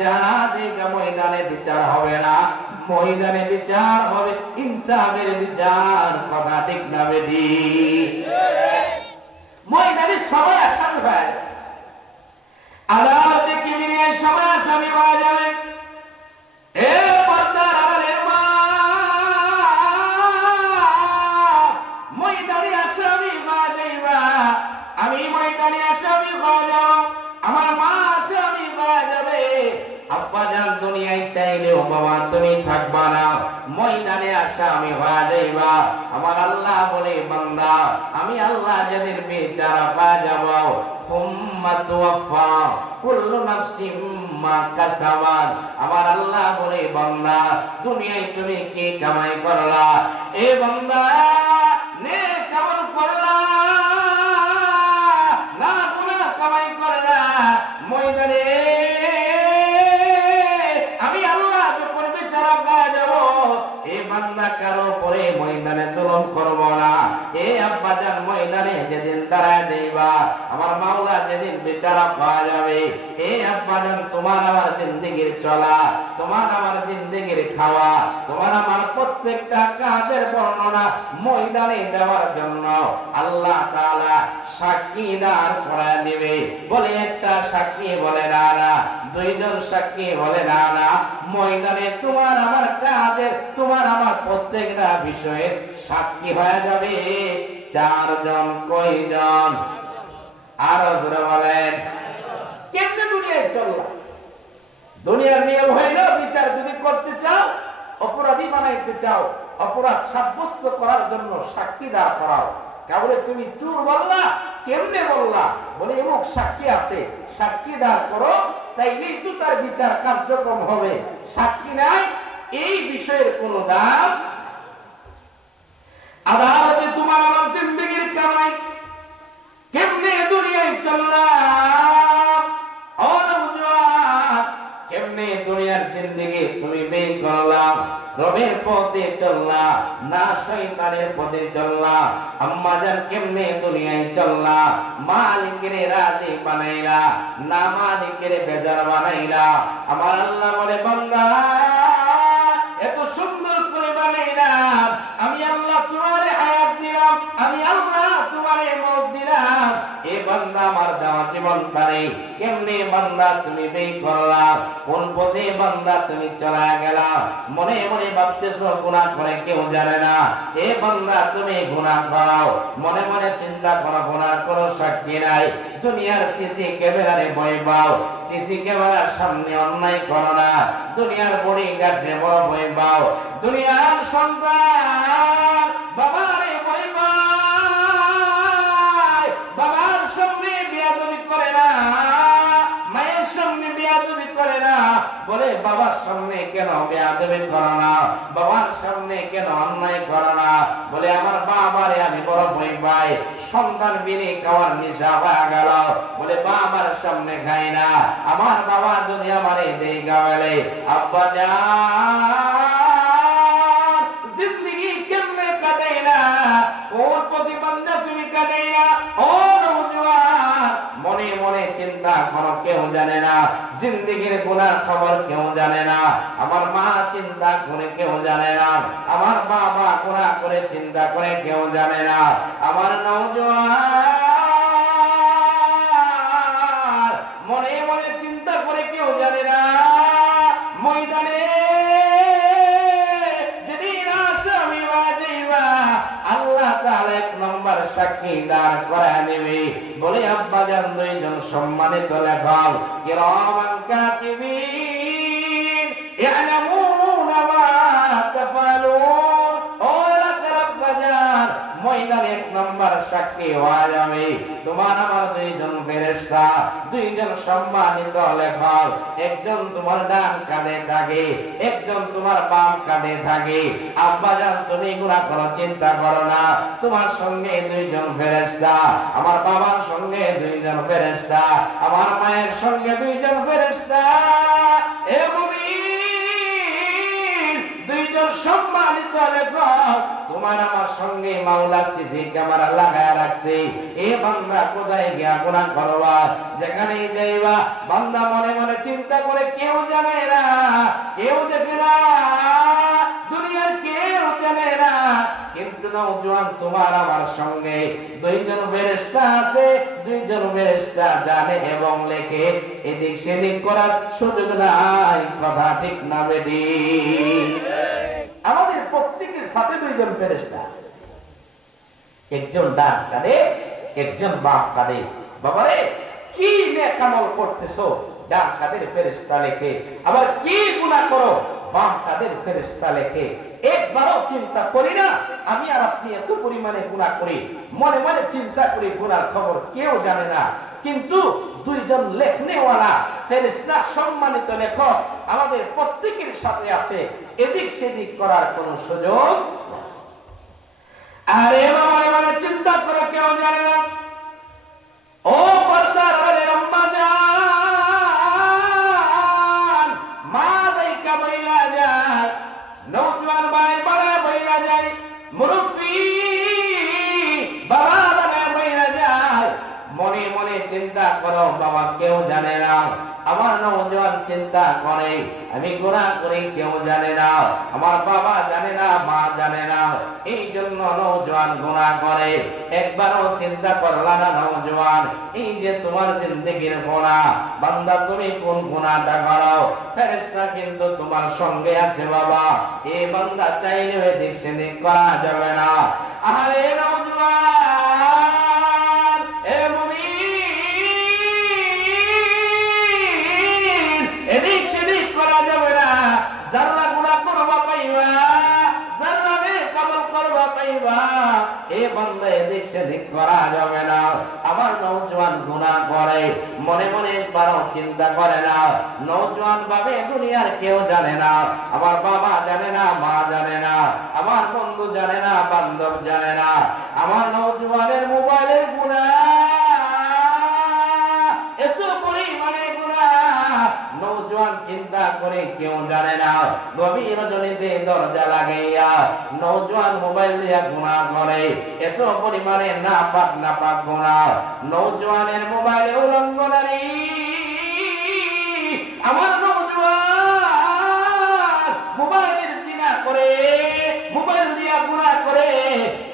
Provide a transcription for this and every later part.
চেহারা দেখে ময়দানে বিচার হবে না, ময়দানে বিচার হবে ইনসাফের বিচার। কথা ঠিক না বেঠিক? ময়দানে সবাই আসামি হয়, আদালতে কিবিরিয়ায় সবাই আসামি হয়ে যাবে। এ পর্দার আড়ালের মা, ময়দানে আসামি হয়ে যাইবা, আমি ময়দানে আসামি হয়ে যাও, আমার মা আসামি হয়ে যাবে। আব্বা জান দুনিয়ায় চাইলেও বাবা তুমি থাকবা না, ময়দানে আসামি হয়ে যাইবা। আমার আল্লাহ বলে বান্দা, আমি আল্লাহ যেদিন বিচার পাওয়া যাব, সুম্মা তুওয়াফা কুল্লু নাফসিম মা কাসাবাত। আমার আল্লাহ বলে বান্দা, দুনিয়ায় তুমি কি কামাই করলা? এ বান্দা, নেক আমল করলা না গুনাহ কামাই করলা? ময়দানে আমি আল্লাহ যখন বিচার পাওয়া যাব, এ বান্দা কারো পরে ময়দানে জুলুম করব না। এ আব্বা জান ময়দানে যেদিন দাঁড়ায় যাইবা, আমার মাওলা যেদিন বিচার পাওয়া যাবে, এ আব্বা জান তোমার আমার জিন্দেগির চলা, তোমার আমার জিন্দেগির খাওয়া, তোমার আমার প্রত্যেকটা কাজের বর্ণনা ময়দানে দেওয়ার জন্য আল্লাহ তাআলা সাক্ষী দাঁড় করায় দিবে। বলে একটা সাক্ষী বলে না না, দুইজন সাক্ষী বলে না না, ময়দানে তোমার আমার কাজের, তোমার আমার প্রত্যেকটা বিষয়ের সাক্ষী হয়ে যাবে চারজন। কয়জন? আরো জোরে বলেন। কেমনে দুনিয়ায় চললা? দুনিয়ার নিয়ম হইল বিচার যদি করতে চাও, অপরাধী বানাইতে চাও, অপরাধ সাব্যস্ত করার জন্য সাক্ষী দাঁড় করাও। কাউরে তুমি চোর বললা, কেমনে বললা? বলে এমন সাক্ষী আছে, সাক্ষী দাঁড় করো, তাইলেই তো তার বিচার কার্যক্রম হবে। সাক্ষী নাই, এই বিষয়ের কোন দাম। আদালতে তোমার আমার জিন্দেগির কামাই কেমনে দুনিয়ায় চললাম, কেমনে দুনিয়ার জিন্দেগি তুমি বের করলাম? রবের পথে চললা না শয়তানের পথে চললা? আম্মা জান কেমনে দুনিয়ায় চললা? মালিকের রাজি বানাইলা না মালিকের বেজার বানাইলা? আমার আল্লাহ বলে বান্দা, এত সুন্দর করে বানাইলাম, আমি আল্লাহ তোমারে হায়াত দিলাম, আমি আল্লাহ তোমারে মওত দিলাম। এ বান্দা আমার দেওয়া জীবনটারে কেমনে বান্দা তুমি বের করলা? কোন পথে বান্দা তুমি চলা গেলা? মনে মনে ভাবতেছো গুনাহ করে কেউ জানে না। এ বান্দা তুমি গুনাহ করো, মনে মনে চিন্তা করো গুনাহ কোনো সাক্ষী নাই। দুনিয়ার সিসি ক্যামেরারে ভয় পাও, সিসি ক্যামেরার সামনে অন্যায় করো না। দুনিয়ার বড়ি গাছে বড় ভয় পাও, দুনিয়ার সন্তান বাবারে ভয় পায়, বাবার সামনে বিয়াদবি করে না, মায়ের সামনে বিয়াদবি করে না। বলে বাবার সামনে কেন বিয়াদবি করো না? বাবার সামনে কেন অন্যায় করো না? বলে আমার বাবারে আমি বড় ভয় পাই, সন্তান বিনি খাওয়ার নেশা হয়ে গেল। বলে বাবার সামনে খাই না, আমার বাবা যদি আমারে দেই গাওয়ালে। আব্বা জান জিন্দেগি কেমনে কাটাইলা? ওর প্রতিবন্ধা তুমি কাটাইলা। ও নওজোয়ান, মনে মনে চিন্তা করো, কেউ জানে না। জিন্দেগির গুনার খবর কেউ জানে না। আমার মা চিন্তা করে কেউ জানে না, আমার বাবা গুনাহ করে চিন্তা করে কেউ জানে না। আমার নওজোয়ান মনে মনে চিন্তা করে কেউ জানে না। ময়দানে যেদিন আসামি বাজিবা, আল্লাহ তাআলা এক নম্বর সাক্ষী দাঁড় করায় নেবে। বলে আব্বা জান দুইজন সম্মানিত লেখক, কিরামান কাতিবিন ইয়ালামুনা মা তাফালুন। ও আব্বা জান, ময়দানে এক নম্বর সাক্ষী হওয়া যাবে তোমার আমার দুইজন ফেরেশতা, দুইজন সম্মানিত লেখক। একজন তোমার ডান কাঁধে থাকে, একজন তোমার বাম কাঁধে থাকে। আব্বা জান তুমি গুনাহ করো চিন্তা করো না, তোমার সঙ্গে দুইজন ফেরেশতা, আমার বাবার সঙ্গে দুইজন ফেরেশতা, আমার মায়ের সঙ্গে দুইজন ফেরেশতা। এ মুমিন, দুইজন সম্মানিত তো লেখো তোমার আমার সঙ্গে মাওলা সিসি ক্যামেরা লাগায় রাখছে। এ বান্দা কোথায় গিয়া গুনাহ করবা, যেখানেই যাইবা বান্দা মনে মনে চিন্তা করে, কেউ জানে না, কেউ দেখে না, দুনিয়ার কেউ জানে না, কিন্তু নওজোয়ান তোমার আমার সঙ্গে দুইজন ফেরেশতা আছে, দুইজন ফেরেশতা জানে এবং লেখে, এদিক সেদিক করার সুযোগ নাই। কথা ঠিক না বেঠিক? আমাদের প্রত্যেকের সাথে দুইজন ফেরেশতা আছে, একজন ডান কাঁধে, একজন বাম কাঁধে। বাবারে কি নেক আমল করতেছো, ডান কাঁধের ফেরেশতা লেখে, আবার কি গুনাহ করো, বাম কাঁধের ফেরেশতা লেখে। একবারও চিন্তা করি না আমি আর আপনি এত পরিমাণে গুনাহ করি, মনে মনে চিন্তা করি গুনার খবর কেউ জানে না, কিন্তু দুইজন লেখনেওয়ালা ফেরেশতা সম্মানিত লেখক আমাদের প্রত্যেকের সাথে আছে, এদিক সেদিক করার কোনো সুযোগ। আরে মনে মনে চিন্তা করে কেউ জানে না। ও পর্দার আম্মা জান, মা দাইকা বইলা যায়, নওজোয়ান ভাই বলে বইলা যায়, মুরব্বি বাবা বলে বইলা যায়। মনে মনে চিন্তা করো, বাবা কেউ জানে না, আমার নওজোয়ান চিন্তা করে আমি গুনাহ করি, কেউ জানে না, আমার বাবা জানে না, মা জানে না, এই জন্য নওজোয়ান গুনাহ করে। একবারও চিন্তা করলা না নওজোয়ান, এই যে তোমার জিন্দেগির গুনাহ, বান্দা তুমি কোন গুনাহটা করো, ফেরেশতা কিন্তু তোমার সঙ্গে আছে বাবা, এই বান্দা চাইলে এদিক সেদিক করা যাবে না। আরে নওজোয়ান, এ মুমিন, এদিক সেদিক করা যাবে না, যারা গুনাহ করবা পাইবা, যারা নেক আমল করবা পাইবা, এ বান্দা এদিক সেদিক করা যাবে না। আমার নওজোয়ান গুনাহ করে, মনে মনে একবারও চিন্তা করে না, নওজোয়ান ভাবে দুনিয়ার কেউ জানে না, আমার বাবা জানে না, মা জানে না, আমার বন্ধু জানে না, বান্ধব জানে না, আমার নওজোয়ানের মোবাইলের গুনাহ এত পরিমাণে গুনাহ, নওজোয়ান চিন্তা করে কেউ জানে না, গভীর রজনীতে দরজা লাগাইয়া নওজোয়ান মোবাইল দিয়া গুনাহ করে, এত পরিমাণে নাপাক নাপাক গুনাহ, নওজোয়ানের মোবাইলে উলঙ্গনারী, আমার নওজোয়ান মোবাইলের জিনা করে, মোবাইল দিয়া গুনাহ করে,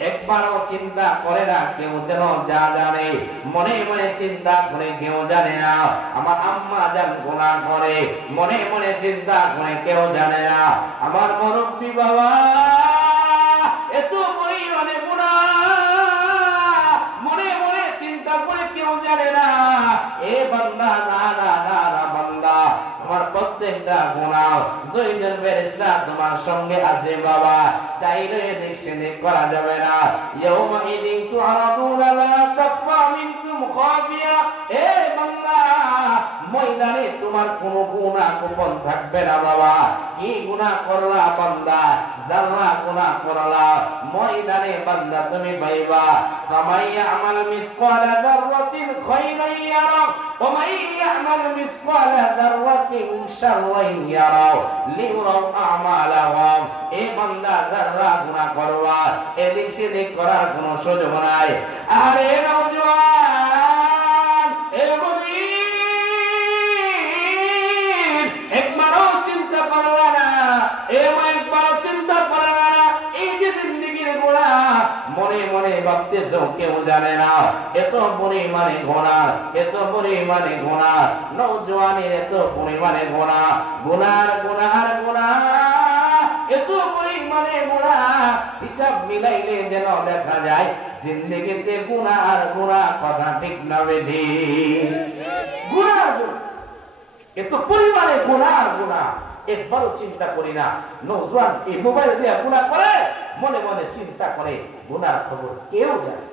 একবারও চিন্তা করে না কেউ যেন যা জানে, মনে মনে চিন্তা করে কেউ জানে না, আমার আম্মা জান গুনাহ করে, মনে মনে চিন্তা করে কেউ জানে না, আমার মুরব্বি বাবা এত পরিমাণে গুনাহ, মনে মনে চিন্তা করে কেউ জানে না। এ বান্দা না না না না বান্দা, তোমার প্রত্যেকটা গুনাহ দুইজন ফেরেশতা তোমার সঙ্গে আছে বাবা, চাইলে এদিক সেদিক করা যাবে না। ইয়াউমা ইদিন তুআরাদুনা লা তাখফা মিনকুম খাফিয়া, এ বান্দা ময়দানে তোমার কোনো গুনাহ গোপন থাকবে না বাবা। কি গুনাহ করলা বান্দা, যারা গুনাহ করলা ময়দানে বান্দা তুমি পাইবা। কামাইয়া আমাল মিসকালা যাররাতিন খায়রান ইয়ারা ওয়া মাইয়া আমাল মিসকালা যাররাতিন শাররান ইয়ারা লিউরাউ আমালাহুম। এই বান্দা যারা গুনাহ করবা এদিক সেদিক করার কোনো সুযোগ নাই। আরে নওজোয়ান, এ মুমিন, একবারও চিন্তা করলা না, একবারও চিন্তা করলা না, এই যে জিন্দেগির গুনাহ মনে মনে ভাবতেছো কেউ জানে না, এত পরিমাণে গুনাহ, এত পরিমাণে গুনাহ, নওজোয়ানের এত পরিমাণে গুনাহ, গুনার গুনার গুনাহ, এত পরিমাণে গুনাহ, হিসাব মিলাইলে যেন দেখা যায় জিন্দেগিতে গুনাহ আর গুনাহ। কথা ঠিক না বেঠিক? গুনাহ এত পরিমাণে গুনাহ আর গুনাহ, একবারও চিন্তা করি না। নওজোয়ান এই মোবাইল দিয়ে গুনাহ করে, মনে মনে চিন্তা করে গুনার খবর কেউ জানে।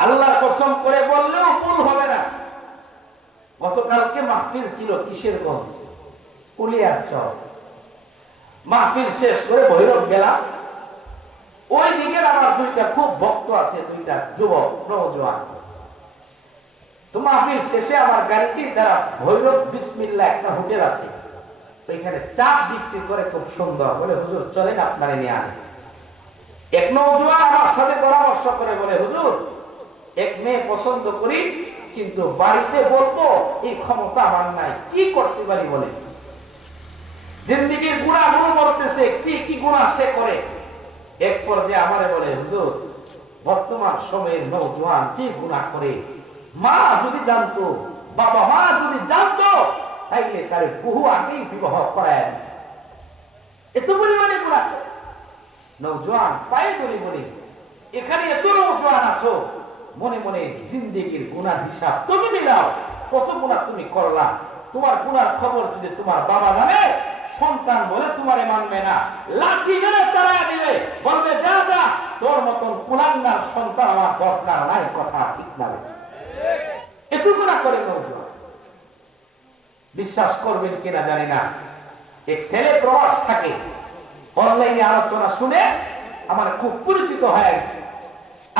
আল্লাহর কসম করে বললেও ভুল হবে না। গতকালকে মাহফিল ছিল কিশোরগঞ্জ কুলিয়ার চর, মাহফিল শেষ করে ভৈরব গেলাম। ওই দিকের আমার দুইটা খুব ভক্ত আছে, দুইটা যুবক নওজোয়ান। তো মাহফিল শেষে আমার গাড়িতে তারা ভৈরব বিসমিল্লাহ একটা হোটেল আছে, ওইখানে চাপ বিক্রি করে খুব সুন্দর বলে, হুজুর চলেন আপনারে নিয়ে আসেন। এক নওজোয়ান আমার সাথে পরামর্শ করে বলে, হুজুর এক মেয়ে পছন্দ করি, কিন্তু বাড়িতে বলবো এই ক্ষমতা আমার নাই, কি করতে পারি বলে। জিন্দেগির গুনাহ গুলো বলতেছে, কি কি গুনাহ সে করে। এক পর্যায়ে আমারে বলে, হুজুর বর্তমান সময়ের নওজোয়ান যে গুনাহ করে, মা যদি জানতো, বাবা মা যদি জানতো, তাইলে তার বহু আগেই বিবাহ করায়। এত পরিমাণে গুনাহ করে। নওজোয়ান পায়ে ধরে বলে, এখানে এত নওজোয়ান আছো, মনে মনে জিন্দেগির গুনাহ হিসাব তুমি মিলাও, কত গুনাহ তুমি করলা। তোমার গুনার খবর যদি তোমার বাবা জানে, সন্তান বলে তোমারে মানবে না, লাঠি মেরে তাড়ায় দিবে, বলবে যা যা, তোর মতন কুলাঙ্গার সন্তান আমার দরকার নাই। কথা ঠিক না? এত গুনাহ করে নওজোয়ান। বিশ্বাস করবেন কিনা জানি না, এক ছেলে প্রবাস থাকে, অনলাইনে আলোচনা শুনে আমার খুব পরিচিত হয়ে গেছে।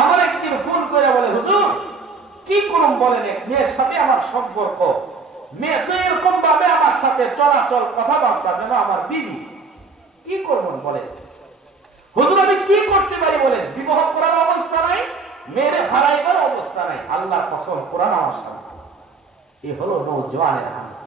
আমার একদিন ফোন করে বলে, হুজুর কি করুন বলেন, এক মেয়ের সাথে আমার সম্পর্ক, মেয়ে তো এরকম ভাবে আমার সাথে চলাচল কথাবার্তা যেন আমার বিবি, কি করবেন বলেন হুজুর, আমি কি করতে পারি বলেন? বিবাহ করার অবস্থা নাই, মেয়েরে হারাইবার অবস্থা নাই, আল্লাহ কসম কোরআন আমার সামনে। এ হলো নওজোয়ানের হাল।